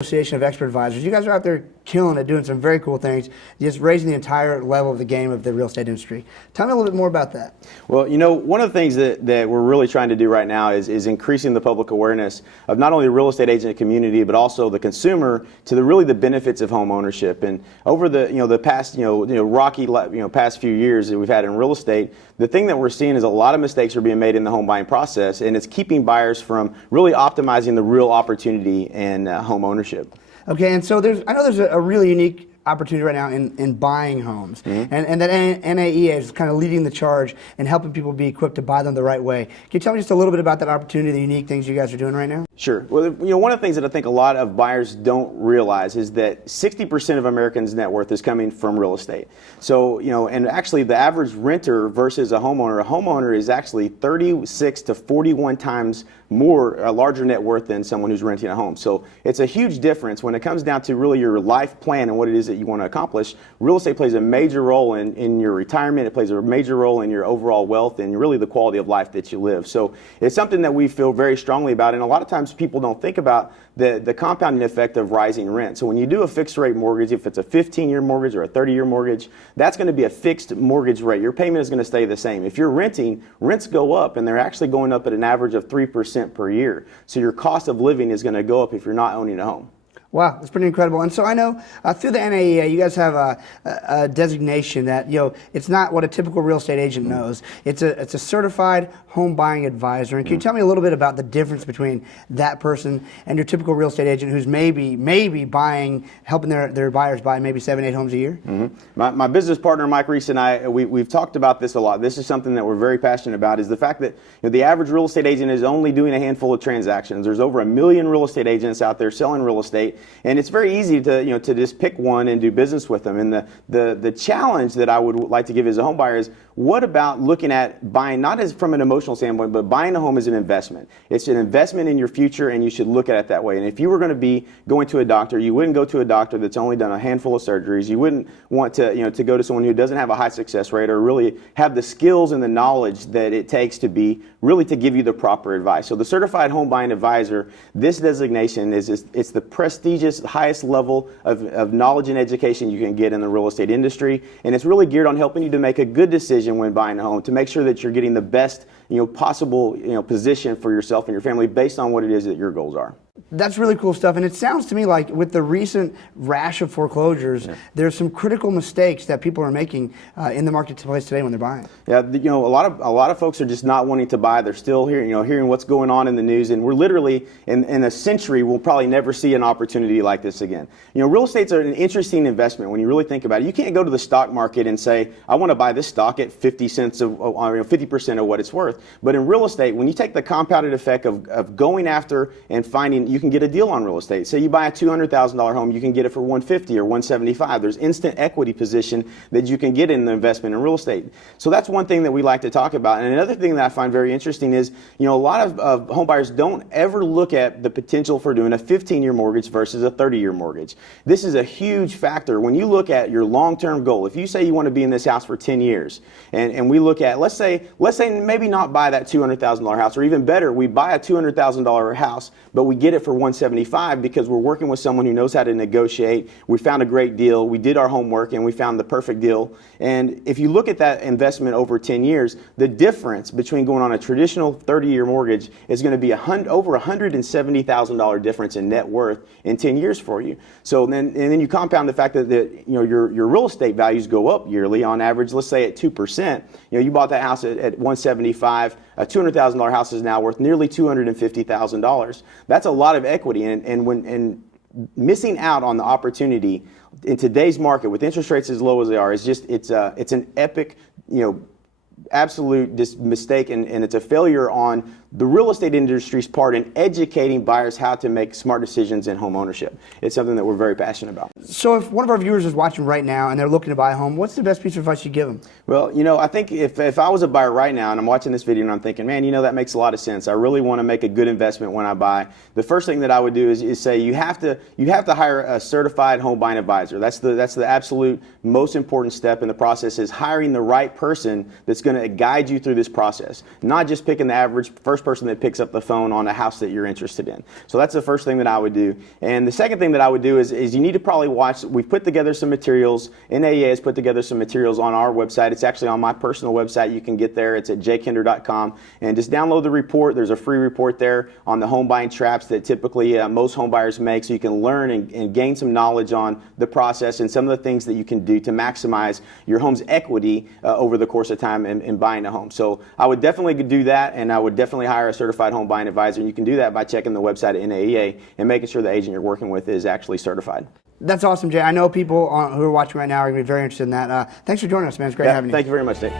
Association of Expert Advisors. You guys are out there killing it, doing some very cool things, just raising the entire level of the game of the real estate industry. Tell me a little bit more about that. Well, one of the things that we're really trying to do right now is increasing the public awareness of not only the real estate agent community, but also the consumer to the benefits of home ownership. And over the past rocky past few years that we've had in real estate, the thing that we're seeing is a lot of mistakes are being made in the home buying process, and it's keeping buyers from really optimizing the real opportunity in home ownership. Okay, and so I know there's a really unique opportunity right now in buying homes, and that NAEA is kind of leading the charge and helping people be equipped to buy them the right way. Can you tell me just a little bit about that opportunity, the unique things you guys are doing right now? Sure. Well, one of the things that I think a lot of buyers don't realize is that 60% of Americans' net worth is coming from real estate. So, and actually the average renter versus a homeowner is actually 36 to 41 times more, a larger net worth than someone who's renting a home. So it's a huge difference when it comes down to really your life plan and what it is that you want to accomplish. Real estate plays a major role in your retirement. It plays a major role in your overall wealth and really the quality of life that you live. So it's something that we feel very strongly about, and a lot of times people don't think about the compounding effect of rising rent. So when you do a fixed rate mortgage, if it's a 15-year mortgage or a 30-year mortgage, that's going to be a fixed mortgage rate. Your payment is going to stay the same. If you're renting, rents go up, and they're actually going up at an average of 3% per year. So your cost of living is going to go up if you're not owning a home. Wow, that's pretty incredible. And so I know through the NAEA, you guys have a designation that it's not what a typical real estate agent knows. It's a certified home buying advisor. And can you tell me a little bit about the difference between that person and your typical real estate agent who's maybe helping their buyers buy maybe 7-8 homes a year? My business partner Mike Reese and I, we've talked about this a lot. This is something that we're very passionate about, is the fact that the average real estate agent is only doing a handful of transactions. There's over 1 million real estate agents out there selling real estate. And it's very easy to just pick one and do business with them. And the challenge that I would like to give as a home buyer is, what about looking at buying, not as from an emotional standpoint, but buying a home as an investment? It's an investment in your future, and you should look at it that way. And if you were going to be going to a doctor, you wouldn't go to a doctor that's only done a handful of surgeries. You wouldn't want to go to someone who doesn't have a high success rate or really have the skills and the knowledge that it takes to give you the proper advice. So the Certified Home Buying Advisor, this designation it's the prestigious, highest level of knowledge and education you can get in the real estate industry, and it's really geared on helping you to make a good decision when buying a home, to make sure that you're getting the best possible position for yourself and your family based on what it is that your goals are. That's really cool stuff, and it sounds to me like with the recent rash of foreclosures, there's some critical mistakes that people are making in the marketplace today when they're buying. Yeah, a lot of folks are just not wanting to buy. They're still hearing what's going on in the news, and we're literally in a century we'll probably never see an opportunity like this again. Real estate's an interesting investment when you really think about it. You can't go to the stock market and say, I want to buy this stock at 50 cents of 50% of what it's worth. But in real estate, when you take the compounded effect of going after and finding, you can get a deal on real estate. Say you buy a $200,000 home, you can get it for $150,000 or $175,000. There's instant equity position that you can get in the investment in real estate. So that's one thing that we like to talk about. And another thing that I find very interesting is, a lot of home buyers don't ever look at the potential for doing a 15-year mortgage versus a 30-year mortgage. This is a huge factor when you look at your long-term goal. If you say you want to be in this house for 10 years, and we look at, let's say maybe not buy that $200,000 house, or even better, we buy a $200,000 house, but we get it for $175,000 because we're working with someone who knows how to negotiate. We found a great deal. We did our homework and we found the perfect deal. And if you look at that investment over 10 years, the difference between going on a traditional 30-year mortgage is going to be over $170,000 difference in net worth in 10 years for you. So then you compound the fact that your real estate values go up yearly on average. Let's say at 2%. You bought that house at $175,000. A $200,000 house is now worth nearly $250,000. That's a lot of equity, and missing out on the opportunity in today's market with interest rates as low as they are is just it's an epic absolute mistake, and it's a failure on the real estate industry's part in educating buyers how to make smart decisions in home ownership. It's something that we're very passionate about. So if one of our viewers is watching right now and they're looking to buy a home, what's the best piece of advice you give them? Well, I think if I was a buyer right now and I'm watching this video and I'm thinking, man, that makes a lot of sense. I really want to make a good investment when I buy. The first thing that I would do is say you have to hire a certified home buying advisor. That's the absolute most important step in the process, is hiring the right person that's going going to guide you through this process, not just picking the average first person that picks up the phone on a house that you're interested in. So that's the first thing that I would do. And the second thing that I would do is you need to probably watch. We've put together some materials. NAEA has put together some materials on our website. It's actually on my personal website. You can get there. It's at jkinder.com, and just download the report. There's a free report there on the home buying traps that typically most home buyers make, so you can learn and gain some knowledge on the process and some of the things that you can do to maximize your home's equity over the course of time in buying a home. So I would definitely do that, and I would definitely hire a certified home buying advisor. And you can do that by checking the website at NAEA and making sure the agent you're working with is actually certified. That's awesome, Jay. I know people who are watching right now are going to be very interested in that. Thanks for joining us, man. It's great having you. Thank you very much, Dave.